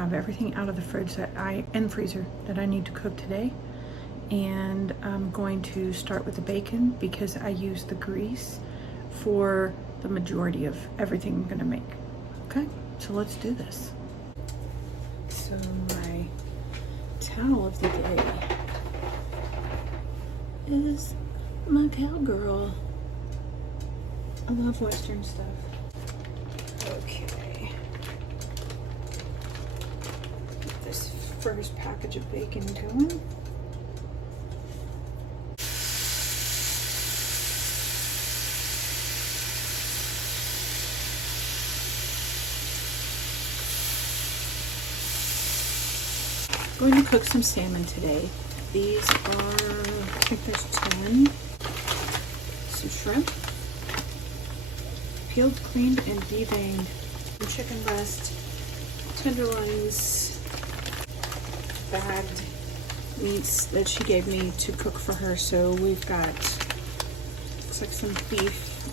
have everything out of the fridge and freezer that I need to cook today. And I'm going to start with the bacon because I use the grease for the majority of everything I'm gonna make. Okay, so let's do this. So my towel of the day is my cowgirl. I love Western stuff. Okay. Get this first package of bacon going. Going to cook some salmon today. These are, I think there's 10. Some shrimp, peeled, cleaned, and deveined. Some chicken breast, tenderloins, bagged meats that she gave me to cook for her. So we've got, looks like some beef,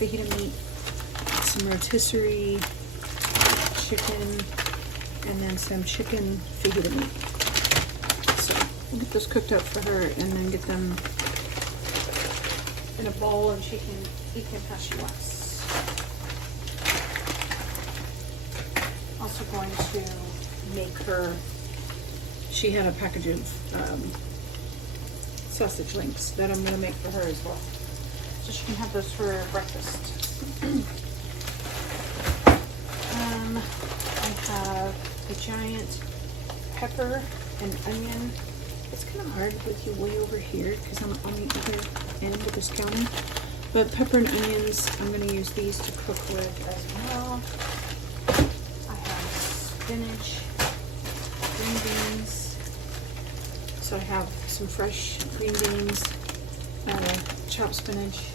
fajita meat, some rotisserie chicken, and then some chicken fajita meat. So we'll get those cooked up for her and then get them in a bowl and she can eat them how she wants. Also going to make her, she had a package of sausage links that I'm going to make for her as well. So she can have those for breakfast. I have a giant pepper and onion. It's kind of hard with you way over here because I'm on the other end of this counter. But pepper and onions, I'm going to use these to cook with as well. I have spinach, green beans. So I have some fresh green beans, chopped spinach,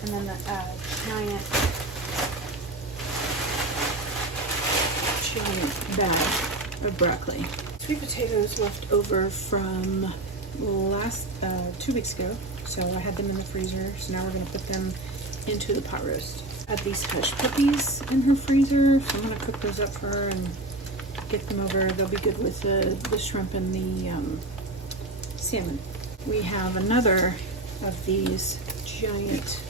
and then the giant bag of broccoli. Sweet potatoes left over from last 2 weeks ago, so I had them in the freezer. So now we're going to put them into the pot roast. I have these hush puppies in her freezer, so I'm going to cook those up for her and get them over. They'll be good with the shrimp and the salmon. We have another of these giant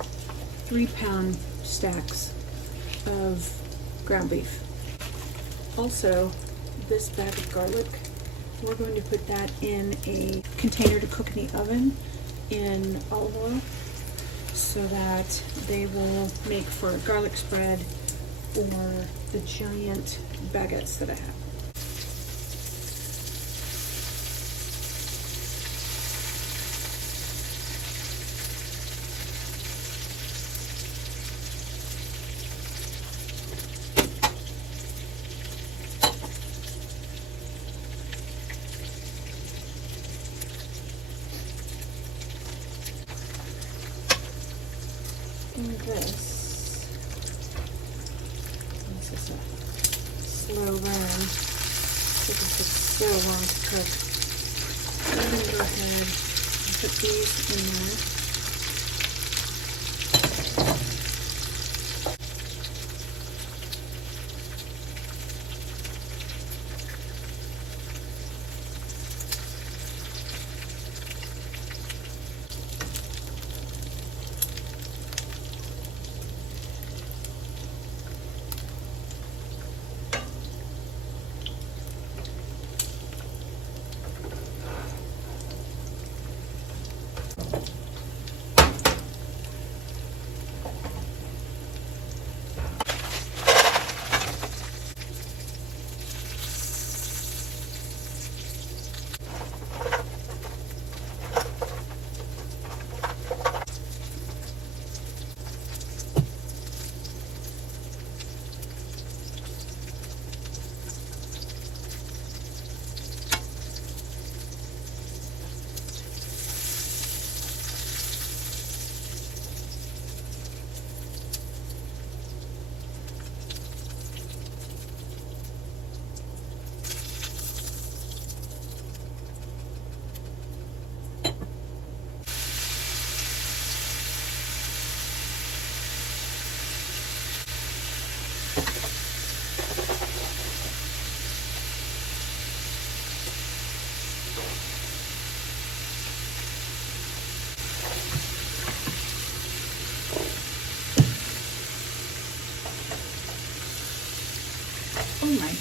3-pound stacks of ground beef. Also, this bag of garlic, we're going to put that in a container to cook in the oven in olive oil so that they will make for a garlic spread or the giant baguettes that I have. This is a slow burn. It takes so long to cook. I'm going to go ahead and put these in there.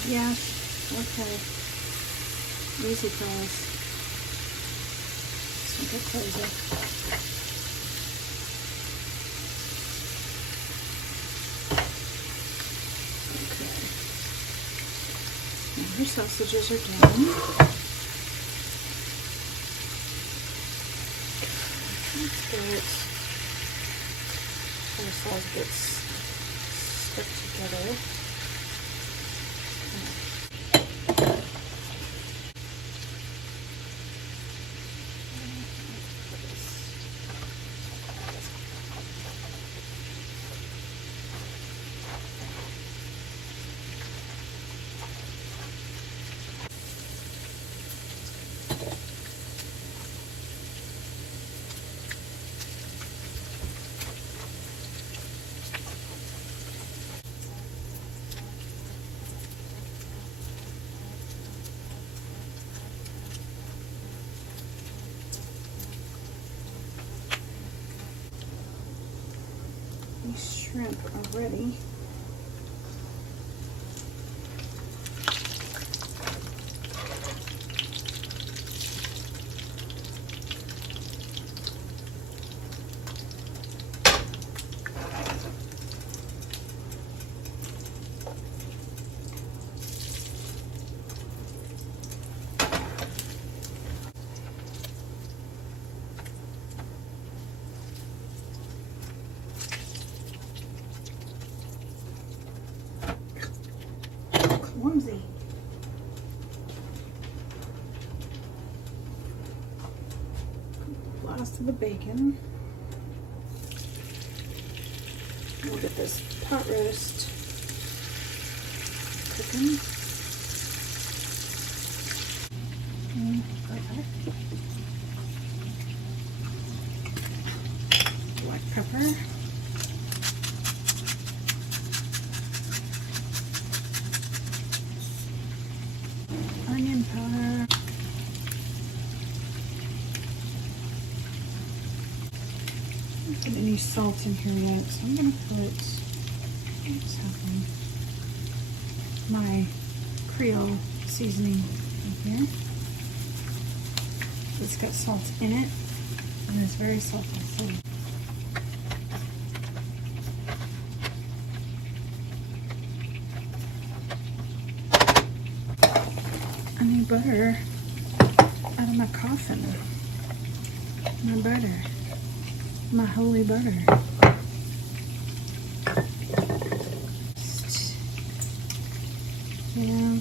Yes. Okay. Easy, fellas. Don't get crazy. Okay. Now your sausages are done. Let's get ourselves gets stuck together. These shrimp are ready. Clumsy. Last of the bacon. We'll get this pot roast cooking. Black pepper. Onion powder. I don't get any salt in here yet, so I'm going to put something. My Creole seasoning in here. It's got salt in it, and it's very salty. So I need butter out of my coffin. My butter. My holy butter. Yeah.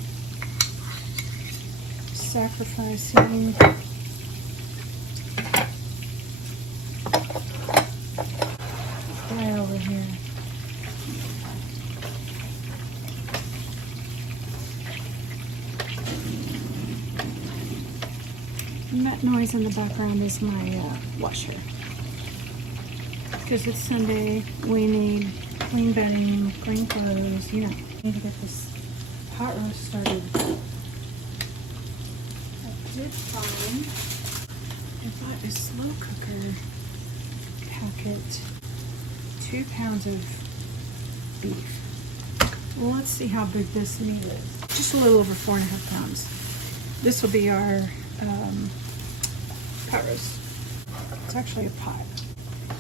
Sacrificing guy over here. And that noise in the background is my washer. Because it's Sunday, we need clean bedding, clean clothes, you know. I need to get this pot roast started. I did find, I bought a slow cooker packet, 2 pounds of beef. Well, let's see how big this meat is. Just a little over 4.5 pounds. This will be our pot roast. It's actually a pot.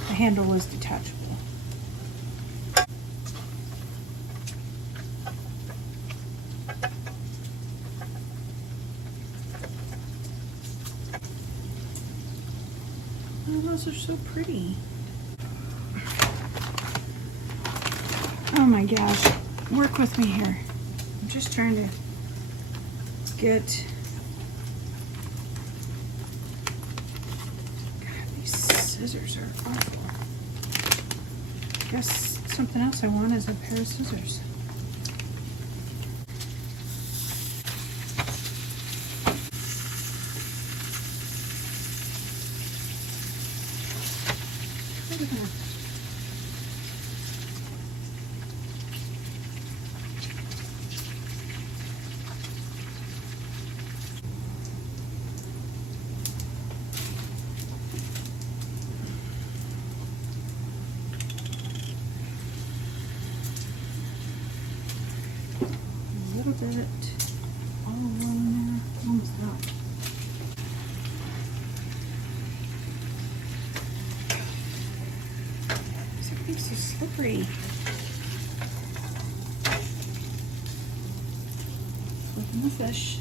The handle is detachable. Oh, those are so pretty. Oh my gosh. Work with me here. I'm just trying to get... God, these scissors are awful. I guess something else I want is a pair of scissors. Look at that. A little bit. all the oil in there. Almost done. This keeps so slippery. Flipping the fish.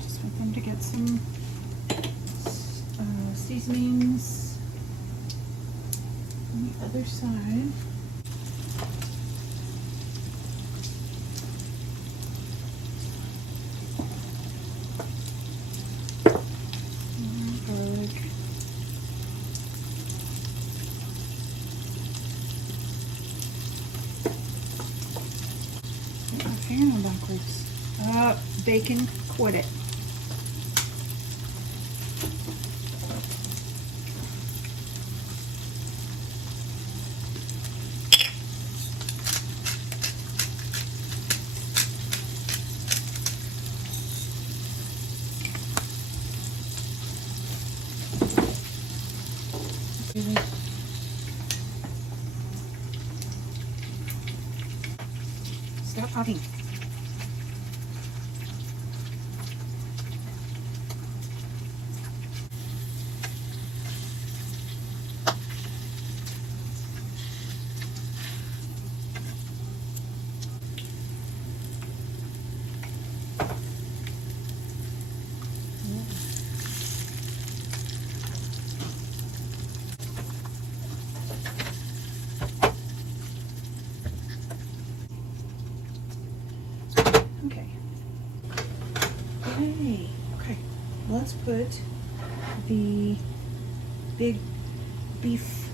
Just want them to get some seasonings on the other side. Garlic. Get my pan on backwards. Bacon, quit it. Stop talking. Okay, let's put the big beef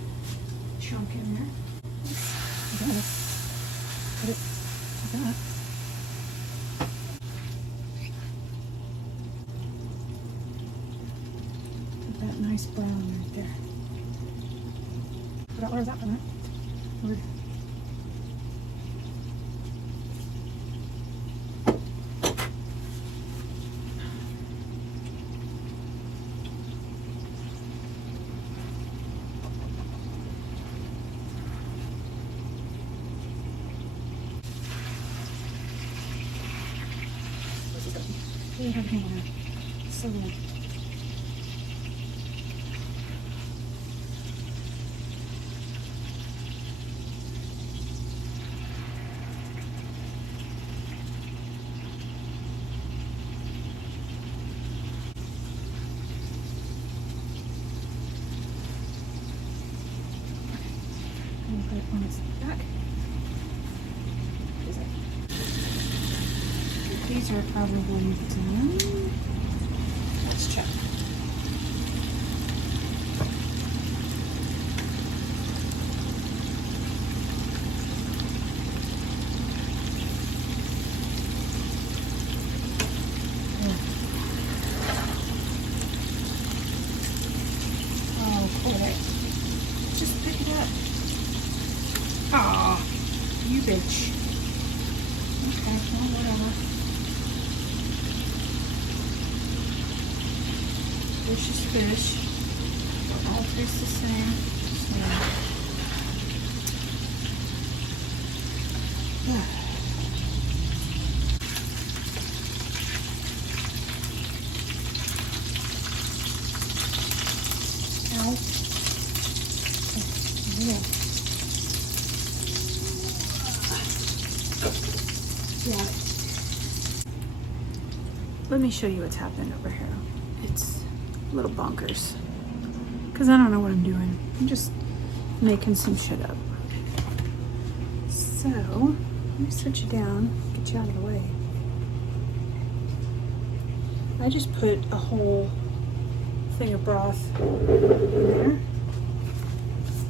chunk in there. Put it like that. Put that nice brown right there. Where's that one? Right? So good. I'm gonna put it on its back. These are probably done. Let's check. Oh, cool. Just pick it up. Aw, you bitch. Okay, well, whatever. Fish is fish. All taste the same. Ow. Yeah. Let me show you what's happening over here. It's a little bonkers because I don't know what I'm doing. I'm just making some shit up. So let me switch you down, get you out of the way. I just put a whole thing of broth in there.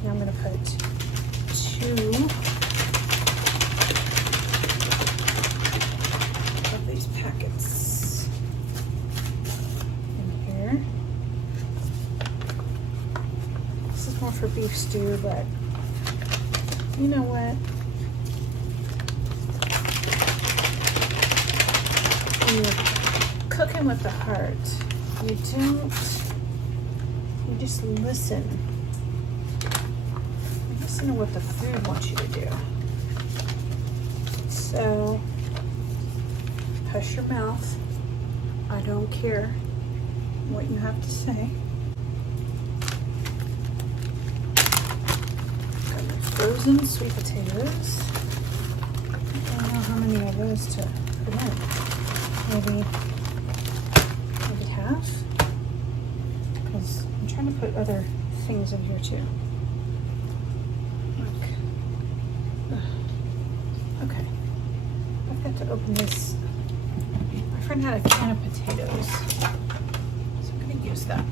Now I'm gonna put 2 of these packets in here. This is more for beef stew, but you know what? You're cooking with the heart. You just listen. Listen to what the food wants you to do. So, hush your mouth. I don't care what you have to say. Got my frozen sweet potatoes. I don't know how many of those to put in. Maybe half? Because I'm trying to put other things in here too. Okay. I've got to open this. My friend had a can of potatoes, so I'm going to use that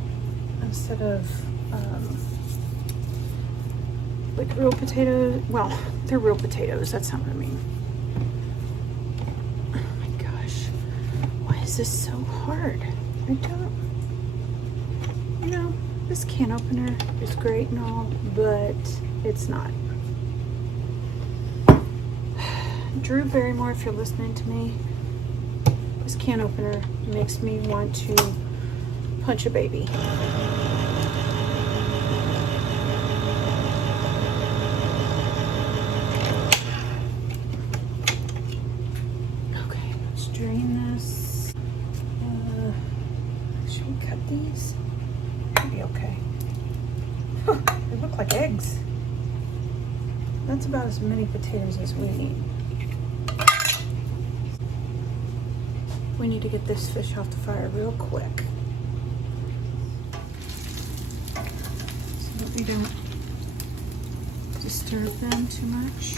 instead of like real potatoes. Well, they're real potatoes. That's not what I mean. Oh my gosh. Why is this so hard? I don't, you know, this can opener is great and all, but it's not. Drew Barrymore, if you're listening to me, this can opener makes me want to punch a baby. Okay, let's drain this. Should we cut these? Maybe okay. They look like eggs. That's about as many potatoes as we need. We need to get this fish off the fire real quick so that we don't disturb them too much.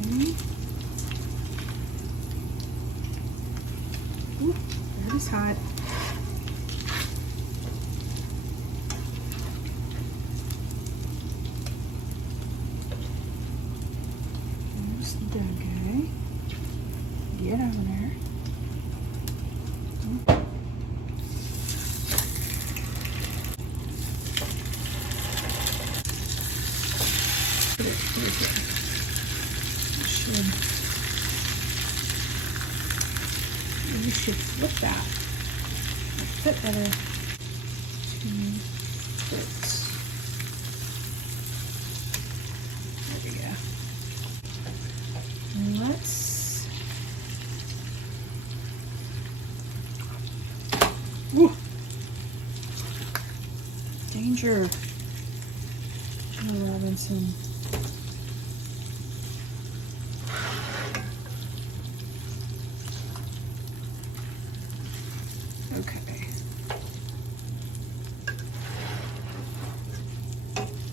Okay. Ooh, that is hot. Okay, get over there. Put it here. You should flip that. Flip better. 2 flips. There we go. Let's, woo, danger, Emma Robinson. Okay.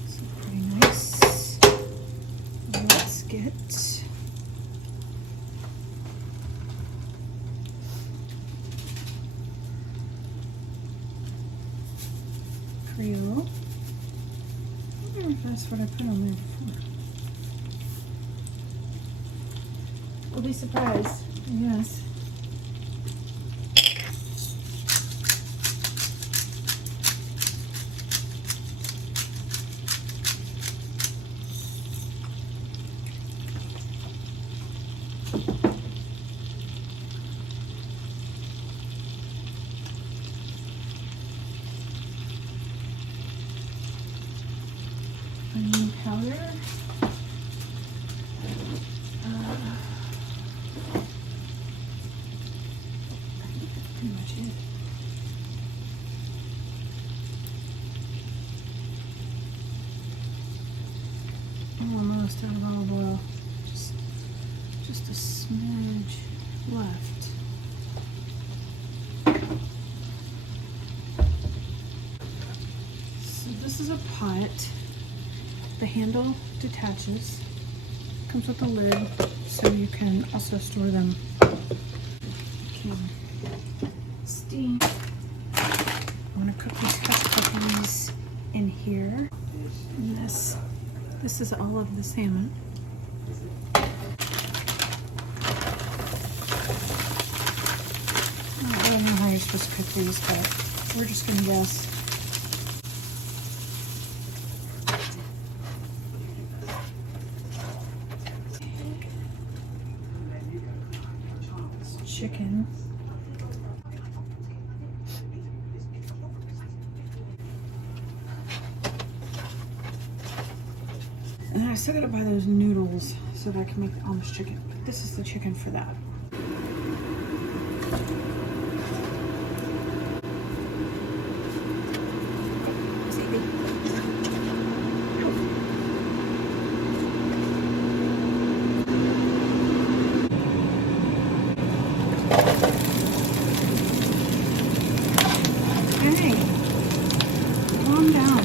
So pretty nice. Let's get Creole. I wonder if that's what I put on there before. We'll be surprised. Yes. Onion powder. Pretty much it. Almost out of olive oil. Just a smidge left. So this is a pot. The handle detaches, comes with a lid, so you can also store them. You can steam. I want to cook these cookies in here. And this is all of the salmon. I don't know how you're supposed to cook these, but we're just gonna guess. Chicken. still gotta buy those noodles so that I can make the Amish chicken. But this is the chicken for that. Okay, calm down.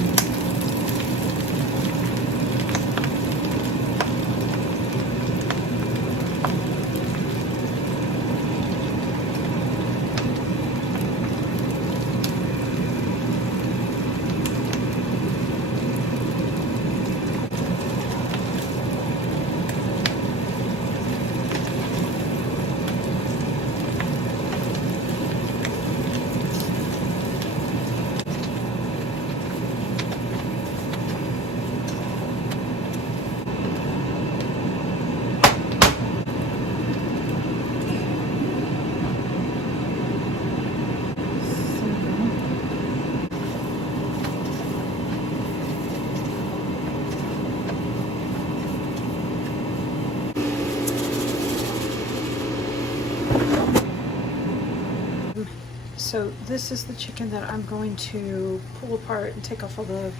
So this is the chicken that I'm going to pull apart and take off all the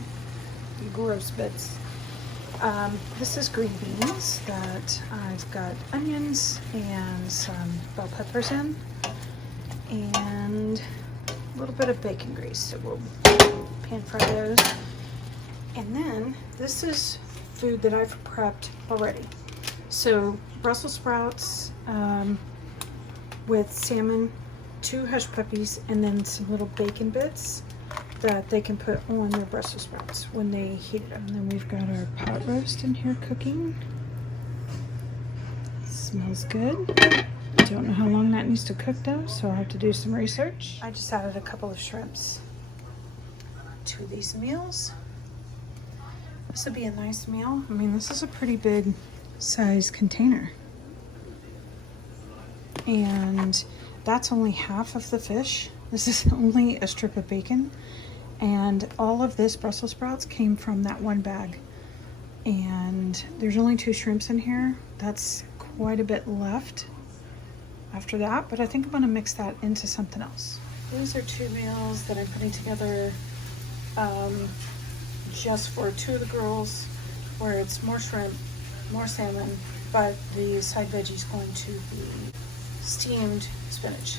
gross bits. This is green beans that I've got onions and some bell peppers in, and a little bit of bacon grease. So we'll pan fry those. And then this is food that I've prepped already. So Brussels sprouts with salmon, 2 hush puppies, and then some little bacon bits that they can put on their Brussels sprouts when they heat it up. And then we've got our pot roast in here cooking. Smells good. Don't know how long that needs to cook though, so I'll have to do some research. I just added a couple of shrimps to these meals. This would be a nice meal. I mean, this is a pretty big size container. And that's only half of the fish. This is only a strip of bacon. And all of this Brussels sprouts came from that one bag. And there's only 2 shrimps in here. That's quite a bit left after that, but I think I'm gonna mix that into something else. These are 2 meals that I'm putting together just for 2 of the girls, where it's more shrimp, more salmon, but the side veggie is going to be steamed spinach.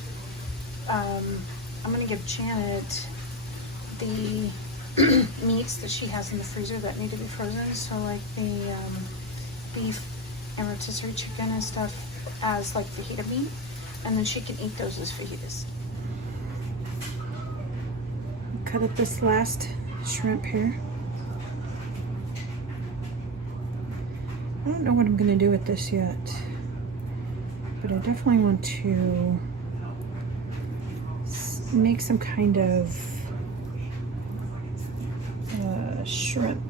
I'm gonna give Janet the meats that she has in the freezer that need to be frozen, so like the beef and rotisserie chicken and stuff as like fajita meat, and then she can eat those as fajitas. Cut up this last shrimp here. I don't know what I'm gonna do with this yet, but I definitely want to make some kind of shrimp.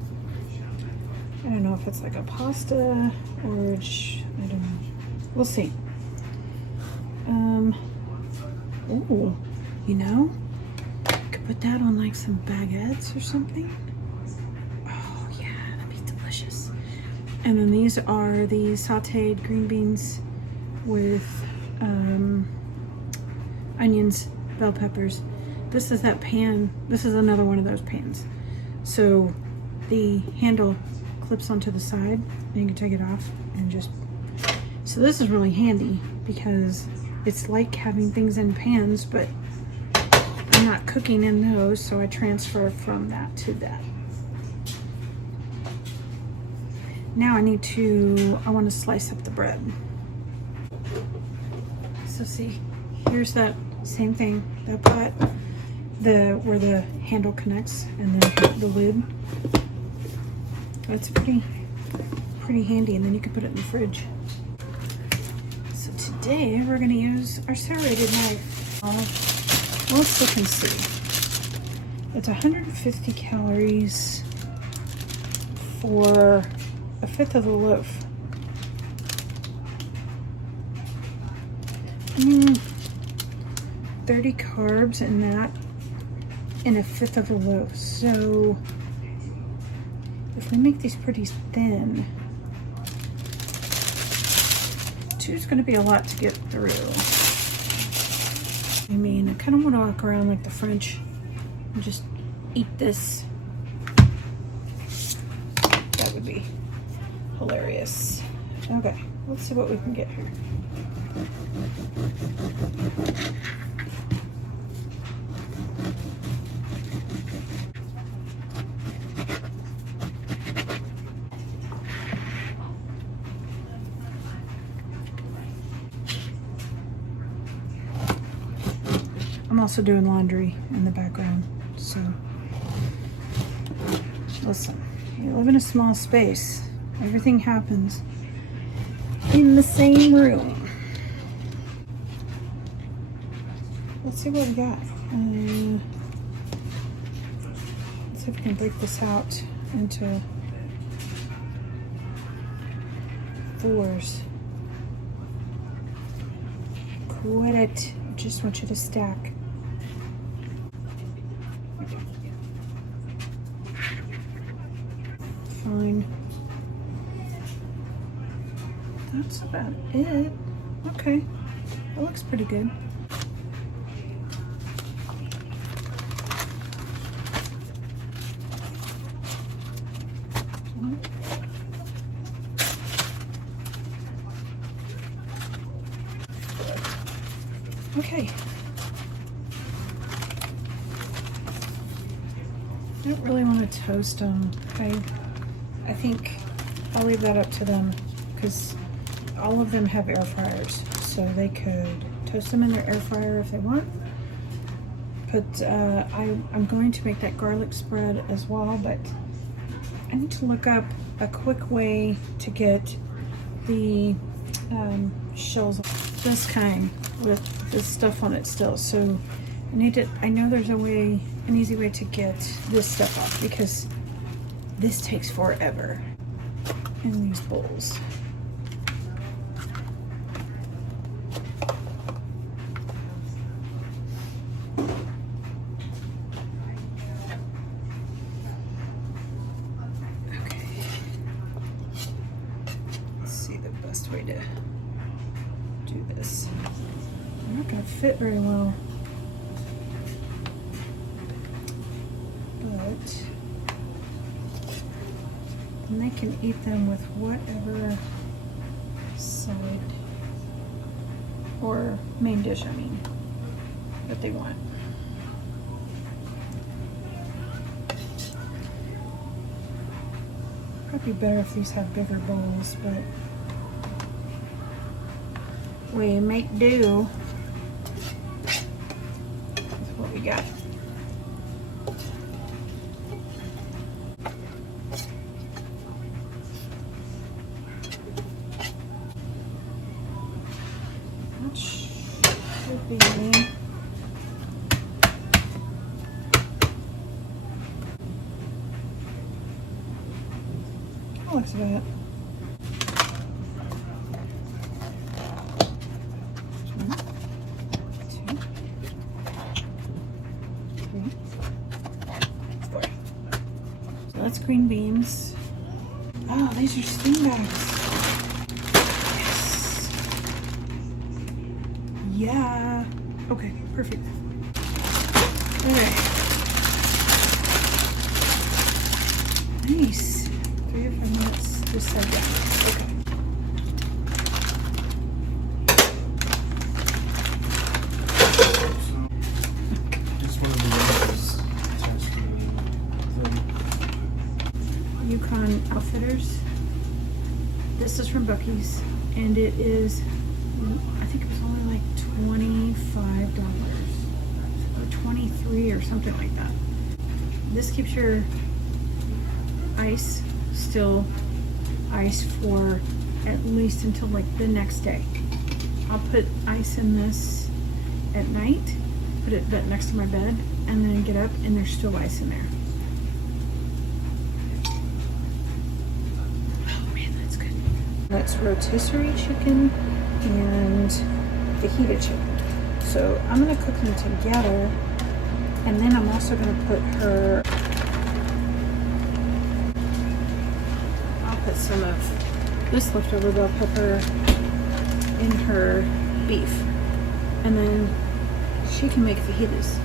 I don't know if it's like a pasta or I don't know. We'll see. Ooh, you know, could put that on like some baguettes or something. Oh yeah, that'd be delicious. And then these are the sauteed green beans with onions, bell peppers. This is that pan. This is another one of those pans. So the handle clips onto the side and you can take it off and just, so this is really handy because it's like having things in pans, but I'm not cooking in those, so I transfer from that to that. Now I want to slice up the bread. So see, here's that same thing, that pot, where the handle connects, and then the lid. That's pretty handy, and then you can put it in the fridge. So today we're going to use our serrated knife. Let's look and see. It's 150 calories for 1/5 of the loaf. 30 carbs in that, in 1/5 of a loaf. So if they make these pretty thin. 2 is going to be a lot to get through. I mean, I kind of want to walk around like the French and just eat this. That would be hilarious. Okay, let's see what we can get here. I'm also doing laundry in the background, so listen, you live in a small space. Everything happens in the same room. Let's see what we got. Let's see if we can break this out into 4s. Quit it. I just want you to stack. Fine. That's about it. Okay. That looks pretty good. Okay. I don't really want to toast them. I think I'll leave that up to them because all of them have air fryers, so they could toast them in their air fryer if they want. But I'm going to make that garlic spread as well, but I need to look up a quick way to get the shells, this kind with this stuff on it still. So I know there's an easy way to get this stuff off because this takes forever in these bowls. Okay. Let's see the best way to do this. I'm not going to fit very well. But and they can eat them with whatever side or main dish, I mean, that they want. Probably better if these have bigger bowls, but we make do with what we got. Looks about it. 1, 2, 3, 4. So that's green beans. Oh, these are steam bags. Yes. Yeah. Okay, perfect. Okay. Nice. 3 or 4 minutes, just like that. Okay. It's one of the ones attached to the Yukon Outfitters. This is from Buc-ee's, and it is, I think it was only like $25 or 23 or something like that. This keeps your ice still ice for at least until like the next day. I'll put ice in this at night, put it next to my bed, and then get up and there's still ice in there. Oh man, that's good. That's rotisserie chicken and fajita chicken. So I'm gonna cook them together, and then I'm also gonna put her some of this leftover bell pepper in her beef, and then she can make fajitas.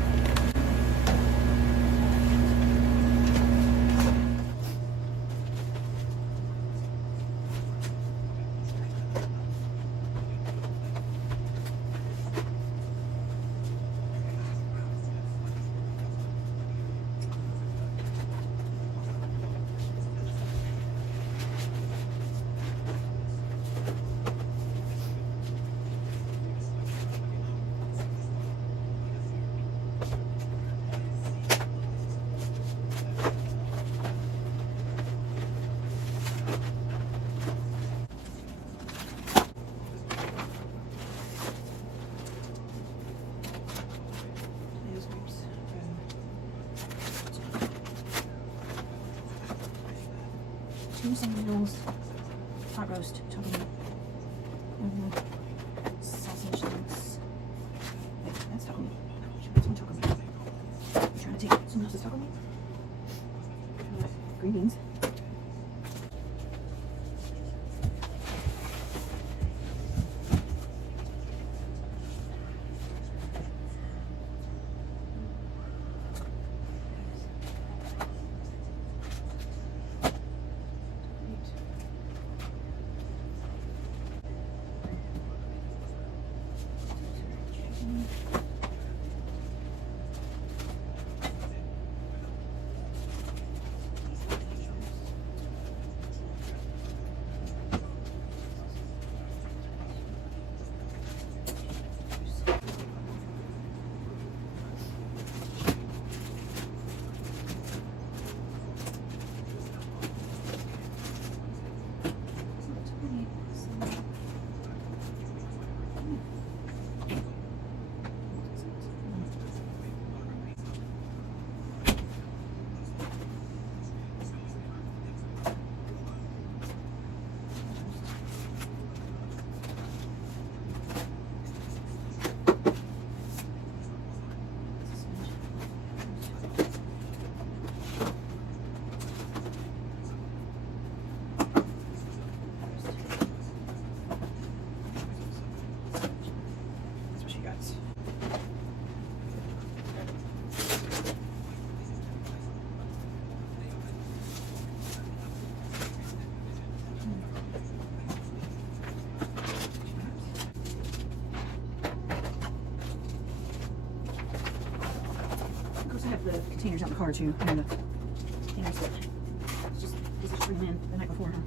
Two cinnamon rolls, hot roast, chocolate, sausage links. Wait, that's taco meat. That's one taco meat. You trying to take someone else's taco meat? Green beans. The containers out in the car too. And the containers that just bring them in the night before, huh?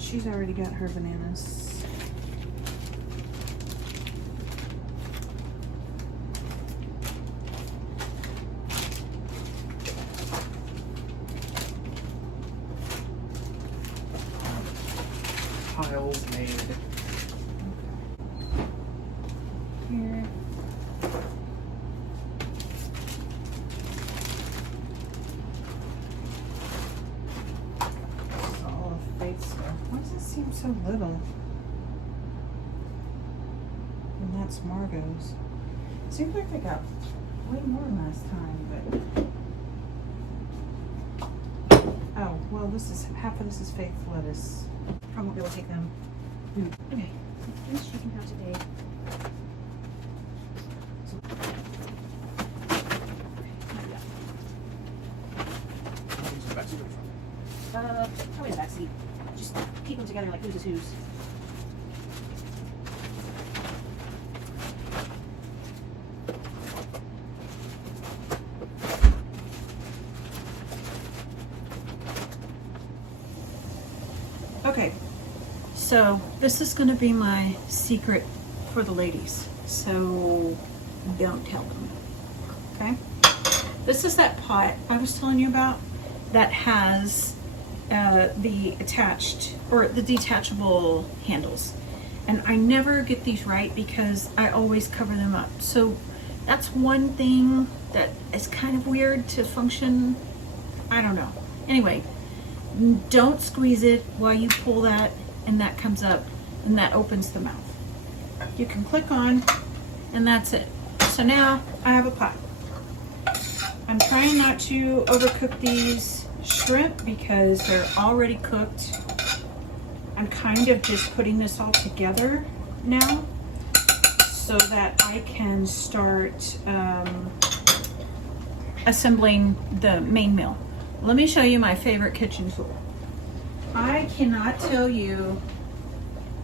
She's already got her bananas. Piles made. Here. Why does it seem so little? And that's Margot's. Seems like they got way more last time, but oh well, this is half of this is fake lettuce. Probably won't be able to take them. Okay, this you can have today. Probably in the backseat. Just keep them together like who's is who's. Okay, so this is going to be my secret for the ladies. So don't tell them. Okay? This is that pot I was telling you about that has the attached or the detachable handles, and I never get these right because I always cover them up. So that's one thing that is kind of weird to function. I don't know. Anyway, don't squeeze it while you pull that and that comes up and that opens the mouth. You can click on and that's it. So now I have a pot. I'm trying not to overcook these. shrimp because they're already cooked. I'm kind of just putting this all together now so that I can start assembling the main meal. Let me show you my favorite kitchen tool. I cannot tell you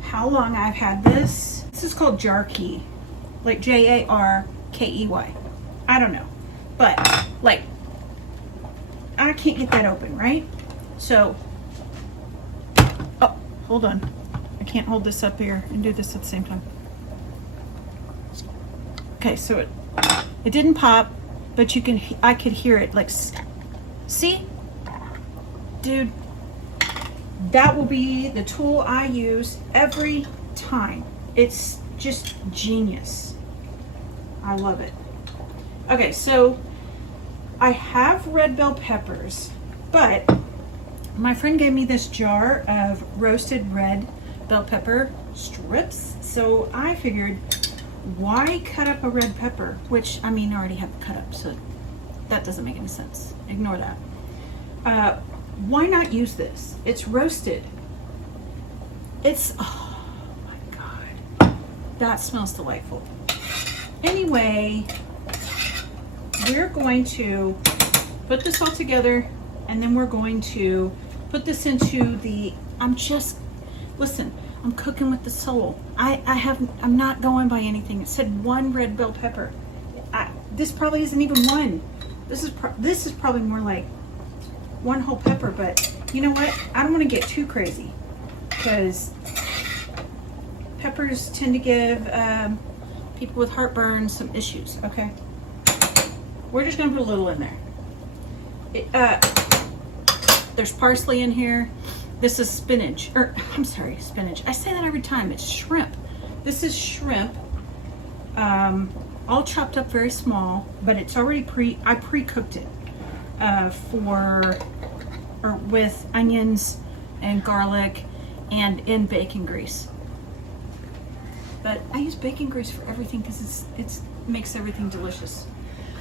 how long I've had this. This is called Jarkey, like Jarkey. I don't know, but like I can't get that open, right? So, oh, hold on. I can't hold this up here and do this at the same time. Okay, so it didn't pop, but I could hear it like, see? Dude, that will be the tool I use every time. It's just genius. I love it. Okay, so I have red bell peppers, but my friend gave me this jar of roasted red bell pepper strips. So I figured, why cut up a red pepper? Which, I mean, I already have it cut up, so that doesn't make any sense. Ignore that. Why not use this? It's roasted. It's, oh my God. That smells delightful. Anyway, we're going to put this all together and then we're going to put this into the, listen, I'm cooking with the soul. I'm not going by anything. It said 1 red bell pepper. This probably isn't even 1. This is probably more like 1 whole pepper, but you know what? I don't want to get too crazy because peppers tend to give people with heartburn some issues, okay? We're just gonna put a little in there. There's parsley in here. This is spinach, spinach. I say that every time, it's shrimp. This is shrimp, all chopped up very small, but it's already I pre-cooked it with onions and garlic and in bacon grease. But I use bacon grease for everything because it makes everything delicious.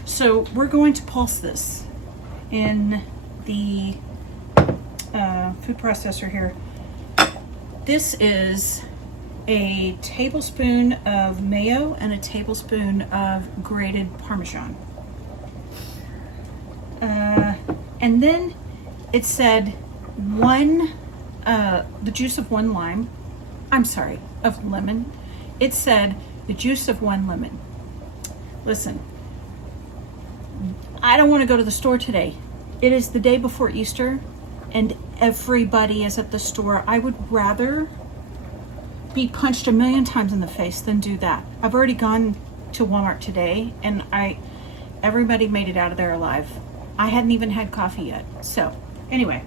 So we're going to pulse this in the food processor here. This is a tablespoon of mayo and a tablespoon of grated Parmesan. And then it said the juice of 1 lime. I'm sorry, of lemon. It said the juice of 1 lemon. Listen, I don't want to go to the store today. It is the day before Easter and everybody is at the store. I would rather be punched 1,000,000 times in the face than do that. I've already gone to Walmart today and everybody made it out of there alive. I hadn't even had coffee yet. So anyway,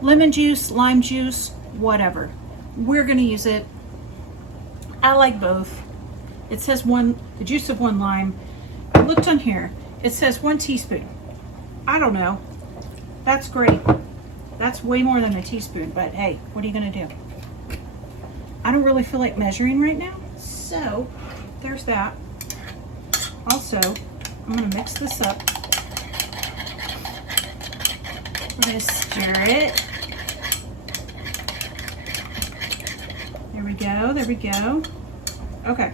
lemon juice, lime juice, whatever. We're gonna use it. I like both. It says the juice of 1 lime. I looked on here. It says 1 teaspoon. I don't know. That's great. That's way more than a teaspoon, but hey, what are you gonna do? I don't really feel like measuring right now, so there's that. Also, I'm gonna mix this up. We're gonna stir it. There we go, there we go. Okay.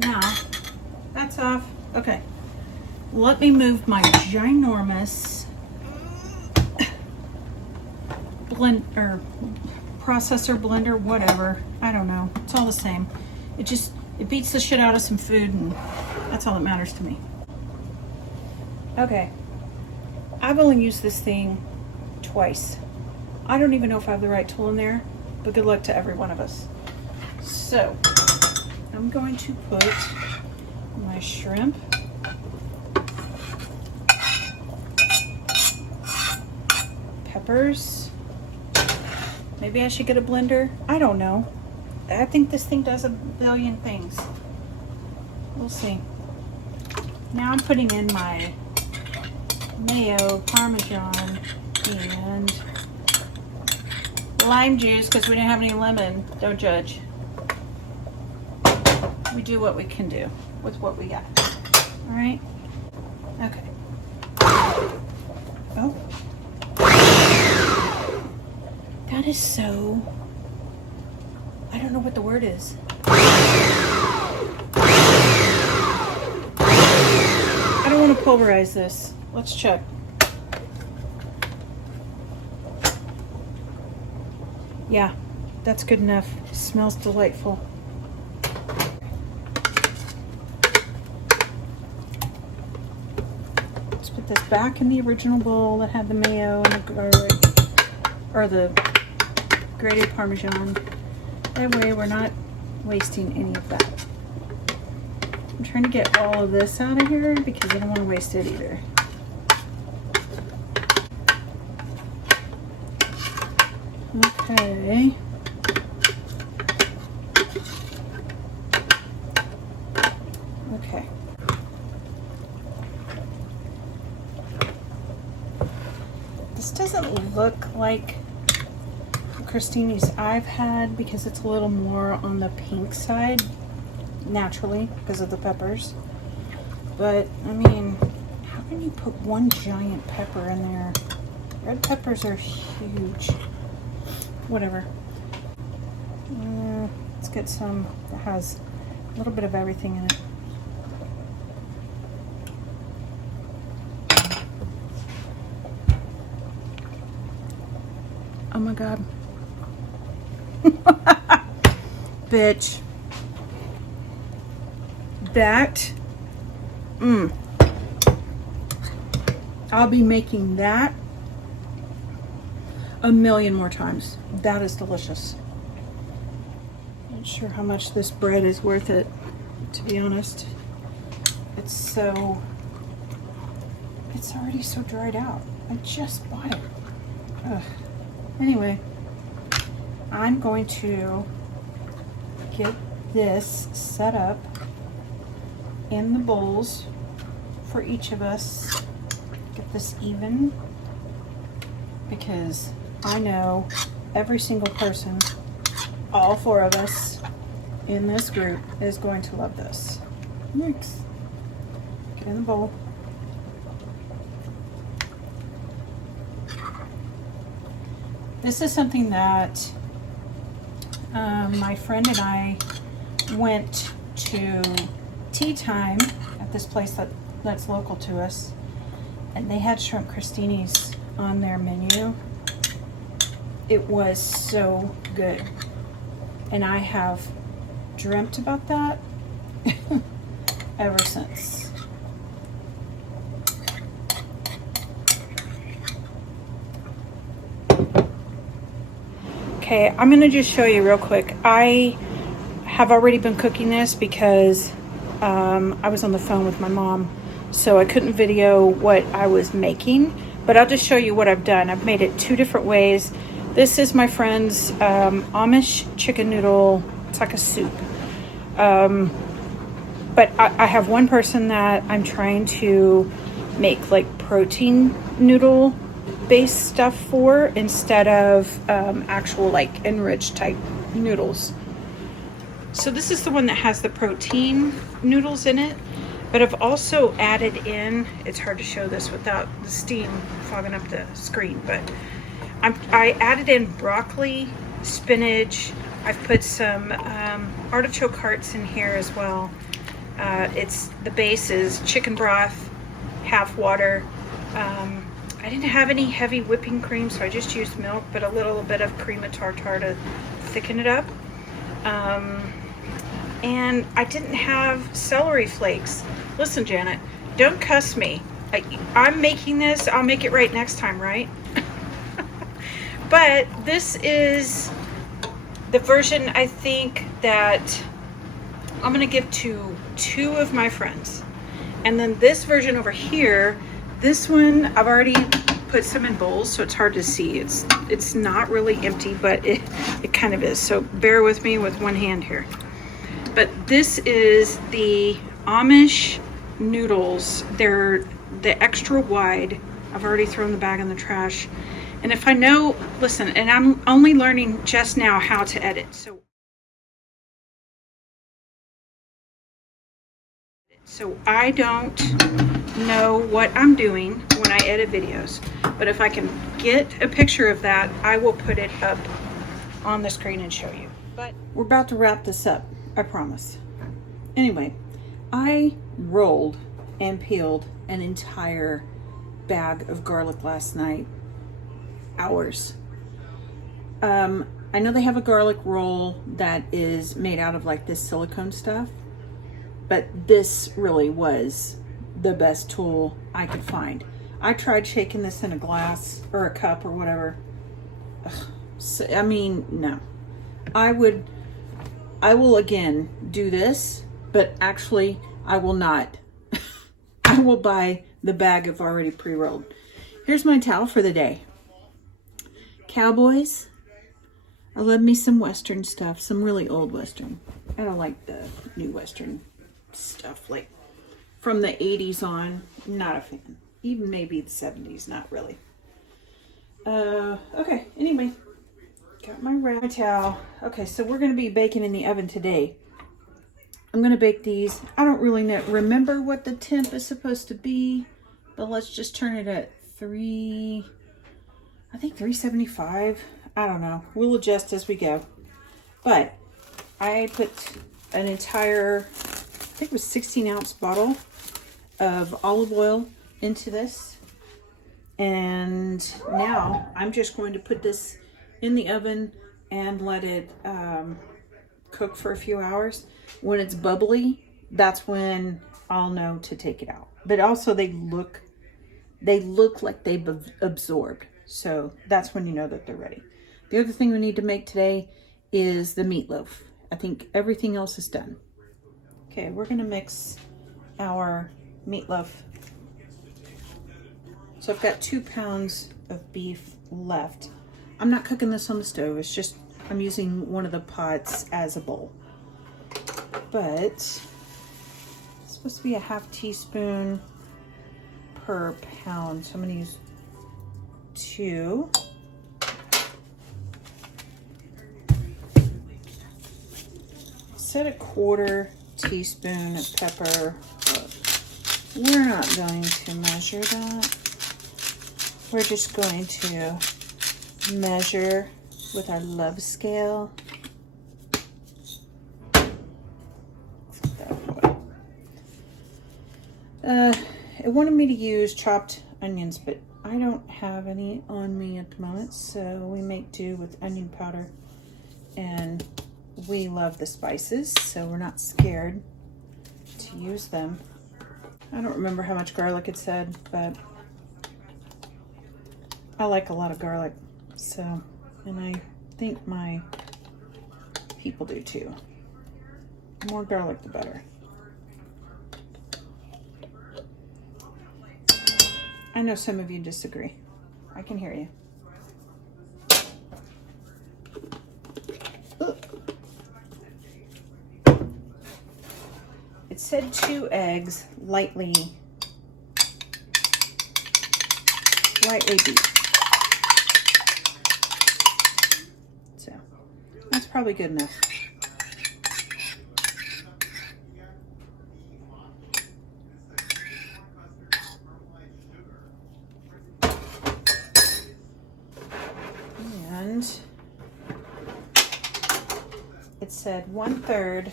Now, that's off. Okay. Let me move my ginormous processor, blender, whatever. I don't know. It's all the same. It beats the shit out of some food and that's all that matters to me. Okay. I've only used this thing twice. I don't even know if I have the right tool in there, but good luck to every one of us. So, I'm going to put my shrimp, peppers. Maybe I should get a blender. I don't know. I think this thing does a billion things. We'll see. Now I'm putting in my mayo, Parmesan, and lime juice because we didn't have any lemon. Don't judge. We do what we can do with what we got. All right. Okay. Oh. That is so... I don't know what the word is. I don't want to pulverize this. Let's check. Yeah, that's good enough. It smells delightful. Let's put this back in the original bowl that had the mayo and the garlic, or the grated Parmesan. That way we're not wasting any of that. I'm trying to get all of this out of here because I don't want to waste it either. Okay. Okay. This doesn't look like Crostini's I've had because it's a little more on the pink side, naturally, because of the peppers. But, I mean, how can you put one giant pepper in there? Red peppers are huge. Whatever. Let's get some that has a little bit of everything in it. Oh my God. Bitch. That. I'll be making that a million more times. That is delicious. Not sure how much this bread is worth it, to be honest. It's already so dried out. I just bought it. Ugh. Anyway, I'm going to get this set up in the bowls for each of us. Get this even, because I know every single person, all four of us in this group, is going to love this. Next, get in the bowl. This is something that my friend and I went to tea time at this place that's local to us, and they had shrimp crostinis on their menu. It was so good, and I have dreamt about that ever since. Okay, I'm gonna just show you real quick. I have already been cooking this because I was on the phone with my mom, so I couldn't video what I was making, but I'll just show you what I've done. I've made it two different ways. This is my friend's Amish chicken noodle. It's like a soup. But I have one person that I'm trying to make like protein noodle based stuff for, instead of actual like enriched type noodles. So this is the one that has the protein noodles in it, but I've also added in, it's hard to show this without the steam fogging up the screen, but I added in broccoli, spinach. I've put some artichoke hearts in here as well. The base is chicken broth, half water. I didn't have any heavy whipping cream, so I just used milk, but a little bit of cream of tartar to thicken it up. And I didn't have celery flakes. Listen, Janet, don't cuss me. I'm making this, I'll make it right next time, right? But this is the version I think that I'm gonna give to two of my friends. And then this version over here, this one I've already put some in bowls, so it's hard to see. It's not really empty, but it kind of is. So bear with me with one hand here. But this is the Amish noodles. They're the extra wide. I've already thrown the bag in the trash. And if I know, listen, and I'm only learning just now how to edit. So I don't know what I'm doing when I edit videos, but if I can get a picture of that, I will put it up on the screen and show you. But we're about to wrap this up, I promise. Anyway, I rolled and peeled an entire bag of garlic last night. Hours. I know they have a garlic roll that is made out of like this silicone stuff, but this really was the best tool I could find. I tried shaking this in a glass or a cup or whatever. Ugh. So, I mean, no. I will again do this, but actually I will not. I will buy the bag of already pre-rolled. Here's my towel for the day. Cowboys. I love me some Western stuff, some really old Western. I don't like the new Western stuff, like from the 80s on. Not a fan. Even maybe the 70s, not really. Okay, anyway. Got my wrap towel. Okay, so we're going to be baking in the oven today. I'm going to bake these. I don't really remember what the temp is supposed to be, but let's just turn it at 375. I don't know. We'll adjust as we go. But I put an entire, I think it was 16-ounce bottle of olive oil into this. And now I'm just going to put this in the oven and let it cook for a few hours. When it's bubbly, that's when I'll know to take it out. But also they look like they've absorbed. So that's when you know that they're ready. The other thing we need to make today is the meatloaf. I think everything else is done. Okay, we're gonna mix our meatloaf. So I've got 2 pounds of beef left. I'm not cooking this on the stove. It's just, I'm using one of the pots as a bowl. But it's supposed to be a ½ teaspoon per pound. So I'm gonna use 2. Said a ½ teaspoon of pepper. We're not going to measure that. We're just going to measure with our love scale. It wanted me to use chopped onions, but I don't have any on me at the moment, so we make do with onion powder. And we love the spices, so we're not scared to use them. I don't remember how much garlic it said, but I like a lot of garlic, so, and I think my people do too. The more garlic, the better. I know some of you disagree. I can hear you. It said 2 eggs, lightly beat. So that's probably good enough. And it said 1/3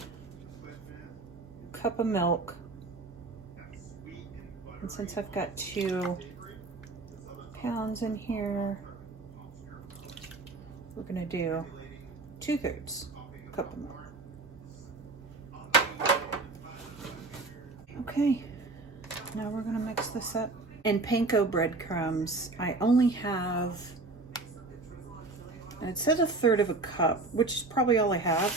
cup of milk. And since I've got 2 pounds in here, we're gonna do 2/3 cup of milk. Okay, now we're gonna mix this up. In panko breadcrumbs, I only have, and it says 1/3 cup, which is probably all I have,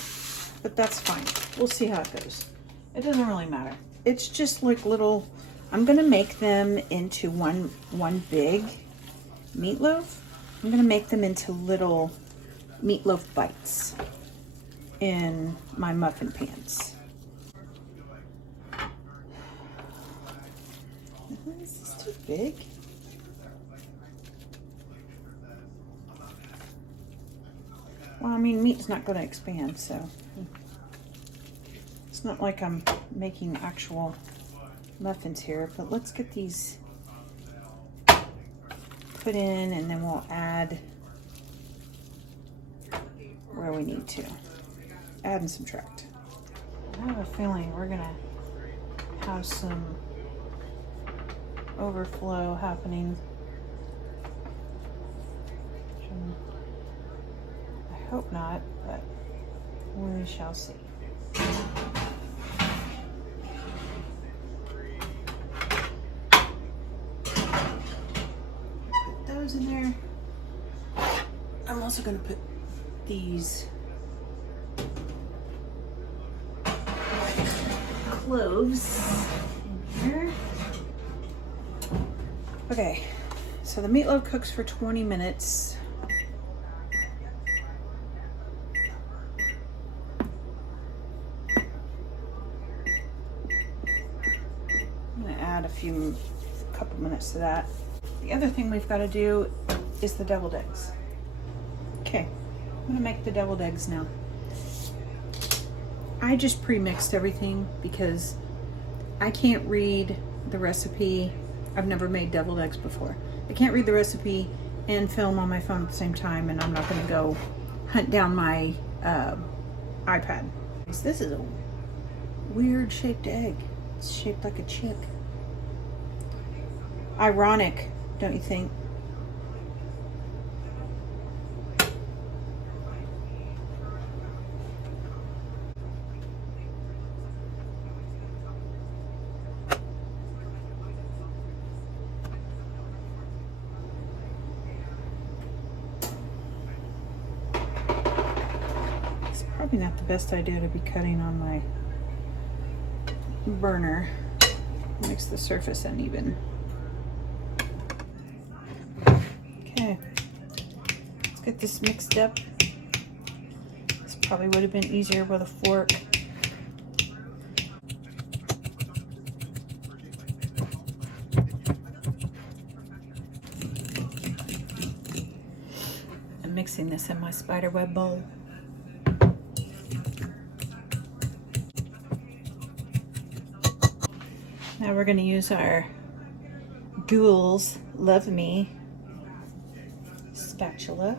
but that's fine. We'll see how it goes. It doesn't really matter. It's just like little, I'm gonna make them into one big meatloaf. I'm gonna make them into little meatloaf bites in my muffin pans. Is this too big? Well, I mean, meat's not gonna expand, so it's not like I'm making actual muffins here, but let's get these put in and then we'll add where we need to. Add and subtract. I have a feeling we're gonna have some overflow happening. I hope not, but we shall see. Put those in there. I'm also going to put these cloves in here. Okay, so the meatloaf cooks for 20 minutes. Couple minutes to that. The other thing we've got to do is the deviled eggs. Okay, I'm gonna make the deviled eggs now. I just pre-mixed everything because I can't read the recipe. I've never made deviled eggs before. I can't read the recipe and film on my phone at the same time, and I'm not gonna go hunt down my iPad. This is a weird shaped egg. It's shaped like a chick. Ironic, don't you think? It's probably not the best idea to be cutting on my burner. It makes the surface uneven. Okay, let's get this mixed up. This probably would have been easier with a fork. I'm mixing this in my spiderweb bowl. Now we're going to use our Gould's Love Me spatula.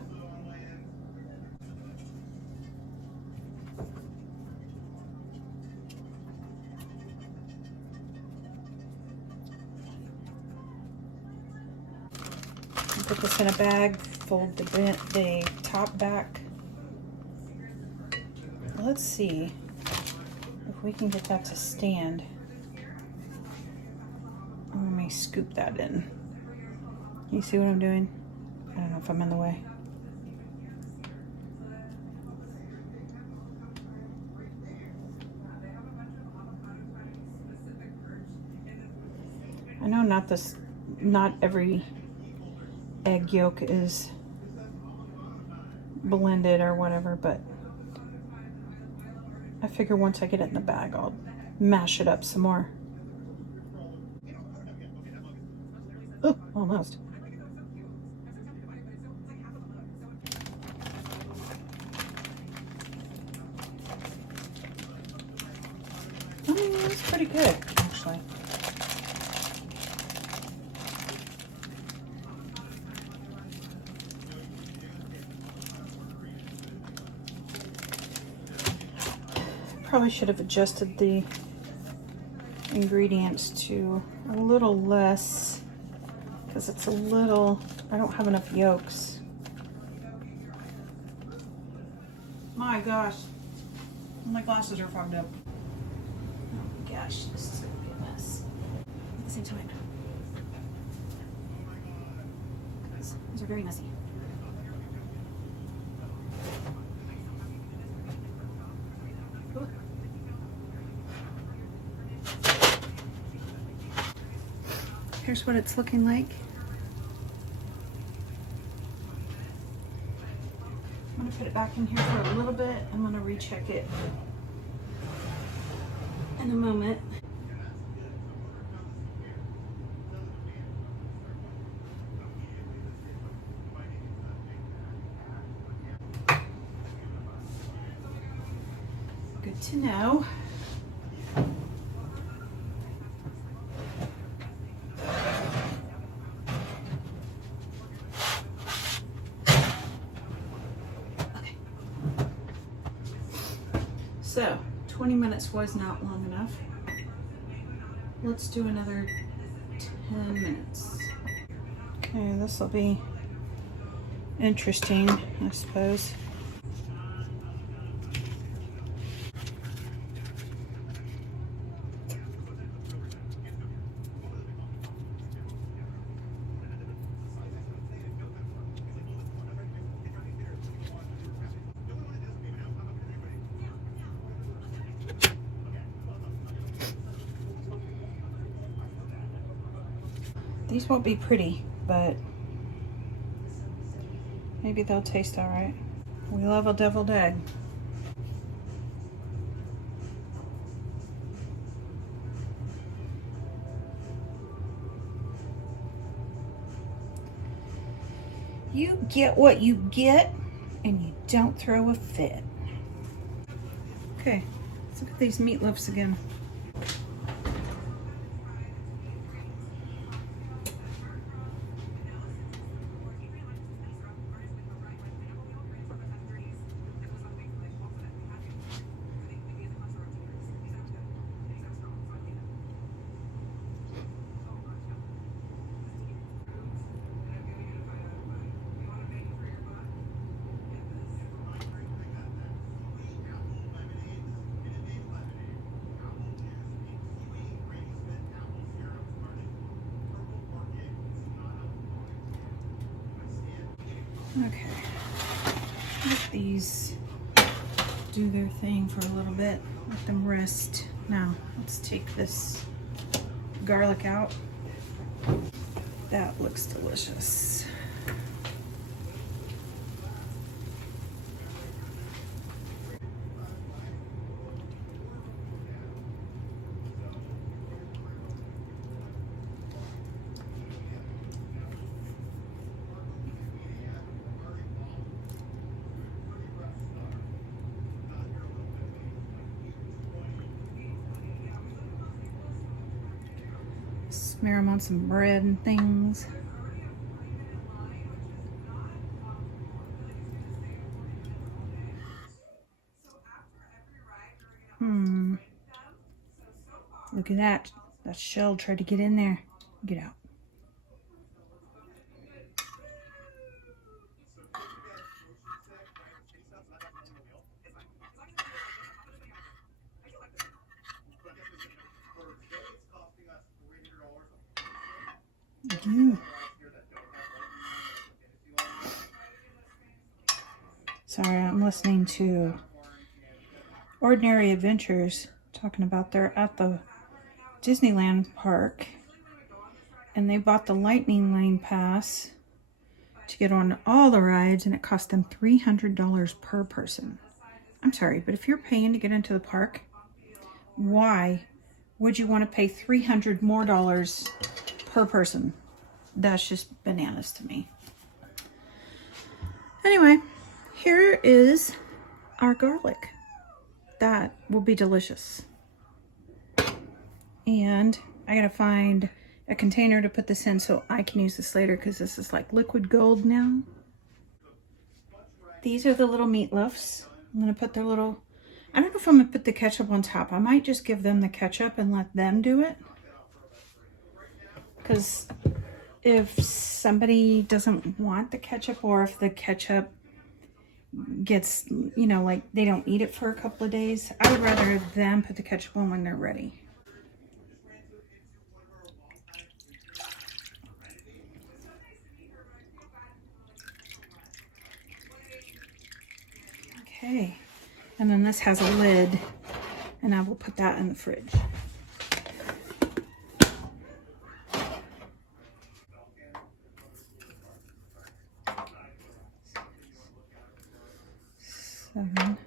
Put this in a bag, fold the top back. Let's see if we can get that to stand. Let me scoop that in. You see what I'm doing? I don't know if I'm in the way. I know not every egg yolk is blended or whatever, but I figure once I get it in the bag, I'll mash it up some more. Oh, almost. That's pretty good, actually. Probably should have adjusted the ingredients to a little less because it's a little, I don't have enough yolks. My gosh, my glasses are fogged up. Oh my gosh, this is gonna be a mess. At the same time, these are very messy. Ooh. Here's what it's looking like. I'm gonna put it back in here for a little bit. I'm gonna recheck it in a moment. Good to know. So 20 minutes was not long enough. Let's do another 10 minutes. Okay, this will be interesting, I suppose. These won't be pretty, but maybe they'll taste all right. We love a deviled egg. You get what you get, and you don't throw a fit. Okay, let's look at these meatloafs again. Okay, let these do their thing for a little bit. Let them rest. Now, let's take this garlic out. That looks delicious. Smear them on some bread and things. Look at that. That shell tried to get in there. Get out. Sorry, I'm listening to Ordinary Adventures talking about they're at the Disneyland park and they bought the Lightning Lane pass to get on all the rides, and it cost them $300 per person. I'm sorry, but if you're paying to get into the park, why would you want to pay $300 more per person? That's just bananas to me. Anyway, here is our garlic. That will be delicious. And I gotta find a container to put this in so I can use this later, because this is like liquid gold now. These are the little meatloafs. I'm gonna put their little, I don't know if I'm gonna put the ketchup on top. I might just give them the ketchup and let them do it. Because if somebody doesn't want the ketchup, or if the ketchup gets, you know, like they don't eat it for a couple of days, I would rather them put the ketchup on when they're ready. Okay, and then this has a lid, and I will put that in the fridge. Seven.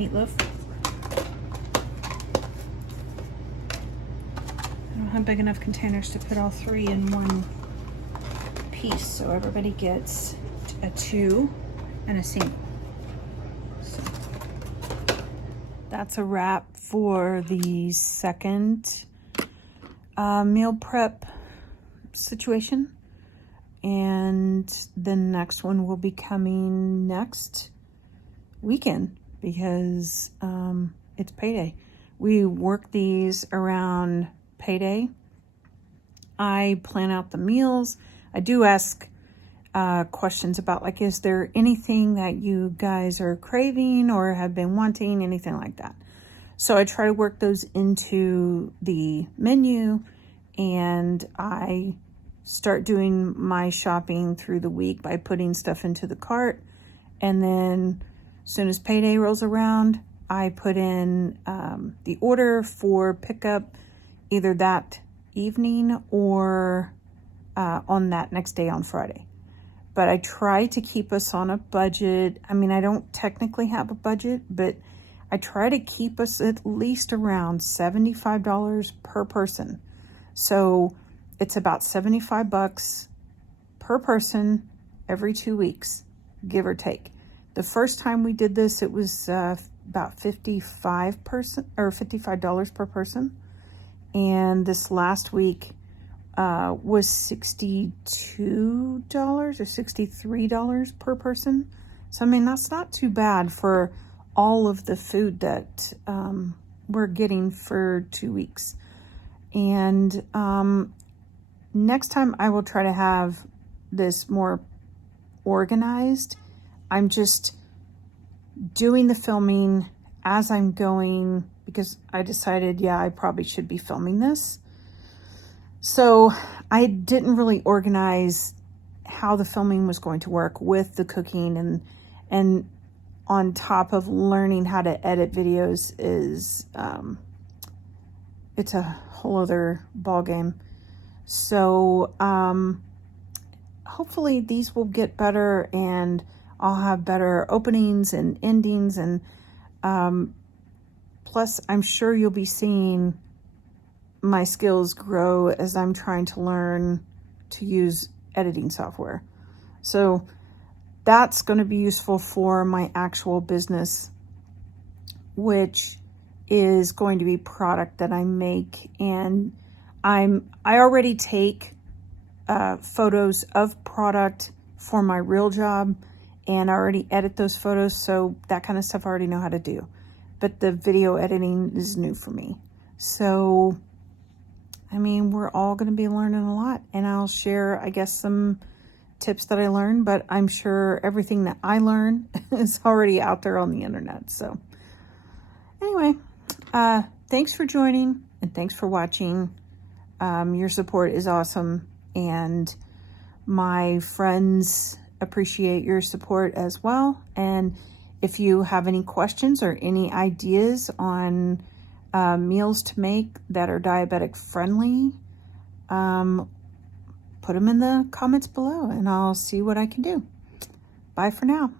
meatloaf. I don't have big enough containers to put all 3 in one piece, so everybody gets a 2 and a single. So that's a wrap for the second meal prep situation, and the next one will be coming next weekend because it's payday. We work these around payday. I plan out the meals. I do ask questions about, like, is there anything that you guys are craving or have been wanting, anything like that. So I try to work those into the menu, and I start doing my shopping through the week by putting stuff into the cart. And then as soon as payday rolls around, I put in the order for pickup either that evening or on that next day on Friday. But I try to keep us on a budget. I mean, I don't technically have a budget, but I try to keep us at least around $75 per person. So it's about $75 per person every 2 weeks, give or take. The first time we did this, it was about $55 per person. And this last week was $62 or $63 per person. So, I mean, that's not too bad for all of the food that we're getting for 2 weeks. And next time I will try to have this more organized. I'm just doing the filming as I'm going because I decided, yeah, I probably should be filming this. So I didn't really organize how the filming was going to work with the cooking, and on top of learning how to edit videos is it's a whole other ball game. So hopefully these will get better, and I'll have better openings and endings, and plus I'm sure you'll be seeing my skills grow as I'm trying to learn to use editing software. So that's going to be useful for my actual business, which is going to be product that I make. And I already take photos of product for my real job, and I already edit those photos. So that kind of stuff I already know how to do. But the video editing is new for me. So, I mean, we're all going to be learning a lot, and I'll share, I guess, some tips that I learned, but I'm sure everything that I learn is already out there on the internet. So anyway, thanks for joining, and thanks for watching. Your support is awesome, and my friends appreciate your support as well. And if you have any questions or any ideas on meals to make that are diabetic friendly, put them in the comments below, and I'll see what I can do. Bye for now.